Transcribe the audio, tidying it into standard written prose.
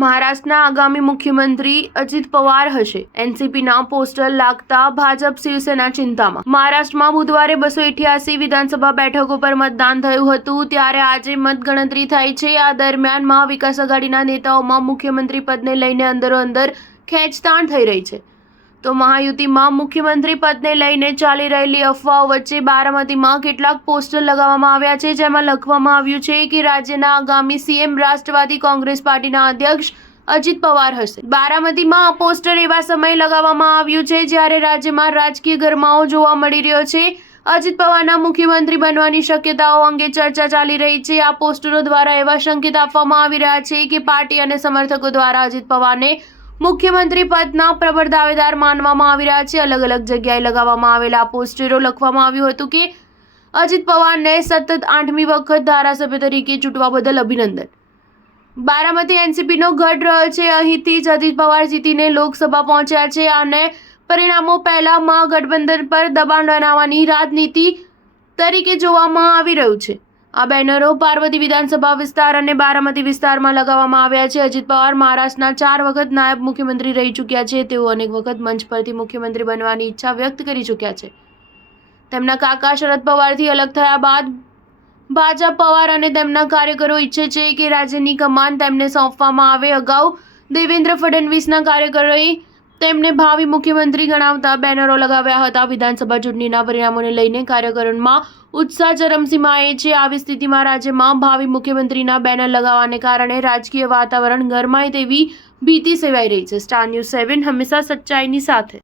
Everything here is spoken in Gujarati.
મહારાષ્ટ્રના આગામી મુખ્યમંત્રી અજીત પવાર હશે. એનસીપીના પોસ્ટર લાગતા ભાજપ શિવસેના ચિંતામાં. મહારાષ્ટ્રમાં બુધવારે 288 વિધાનસભા બેઠકો પર મતદાન થયું હતું, ત્યારે આજે મતગણતરી થઈ છે. આ દરમિયાન મહાવિકાસ આઘાડીના નેતાઓમાં મુખ્યમંત્રી પદને લઈને અંદરોઅંદર ખેંચતાણ થઈ રહી છે. તો મહાયુતિમાં મુખ્યમંત્રી પદને લઈને ચાલી રહેલી અફવાઓ વચ્ચે બારામતીમાં કેટલાક પોસ્ટર લગાવવામાં આવ્યા છે, જેમાં લખવામાં આવ્યું છે કે રાજ્યના આગામી સીએમ રાષ્ટ્રવાદી કોંગ્રેસ પાર્ટીના અધ્યક્ષ અજીત પવાર હશે. બારામતીમાં આ પોસ્ટર એવા સમયે લગાવવામાં આવ્યું છે જ્યારે રાજ્યમાં રાજકીય ગરમાવો જોવા મળી રહ્યો છે. અજીત પવારના મુખ્યમંત્રી બનવાની શક્યતાઓ અંગે ચર્ચા ચાલી રહી છે. આ પોસ્ટરો દ્વારા એવા સંકેત આપવામાં આવી રહ્યા છે કે પાર્ટી અને સમર્થકો દ્વારા અજીત પવારને મુખ્યમંત્રી પદના પ્રબળ દાવેદાર માનવામાં આવી રહ્યા છે. અલગ અલગ જગ્યાએ લગાવવામાં આવેલા પોસ્ટરો લખવામાં આવ્યું હતું કે અજીત પવારને સતત 8મી વખત ધારાસભ્ય તરીકે ચૂંટવા બદલ અભિનંદન. બારામતી એનસીપીનો ગઢ રહ્યો છે. અહીંથી જ અજીત પવાર જીતીને લોકસભા પહોંચ્યા છે અને પરિણામો પહેલા મહાગઠબંધન પર દબાણ બનાવવાની રાજનીતિ તરીકે જોવામાં આવી રહ્યું છે. આ બેનરો પાર્વતી વિધાનસભા વિસ્તાર અને બારામતી વિસ્તારમાં લગાવવામાં આવ્યા છે. અજીત પવાર મહારાષ્ટ્રના 4 વખત નાયબ મુખ્યમંત્રી રહી ચૂક્યા છે. તેઓ અનેક વખત મંચ પરથી મુખ્યમંત્રી બનવાની ઈચ્છા વ્યક્ત કરી ચૂક્યા છે. તેમના કાકા શરદ પવારથી અલગ થયા બાદ ભાજપ પવાર અને તેમના કાર્યકરો ઈચ્છે છે કે રાજ્યની કમાન તેમને સોંપવામાં આવે. અગાઉ દેવેન્દ્ર ફડણવીસના કાર્યકરોએ તેમને ભાવિ મુખ્યમંત્રી ગણાવતા બેનરો લગાવ્યા હતા. વિધાનસભા ચૂંટણીના પરિણામોને લઈને કાર્યકરોમાં ઉત્સાહ ચરમસીમાએ છે. આવી સ્થિતિમાં રાજ્યમાં ભાવિ મુખ્યમંત્રીના બેનર લગાવવાને કારણે રાજકીય વાતાવરણ ગરમાય તેવી ભીતિ સેવાઈ રહી છે. સ્ટાર ન્યૂઝ 7 હંમેશા સચ્ચાઈની સાથે.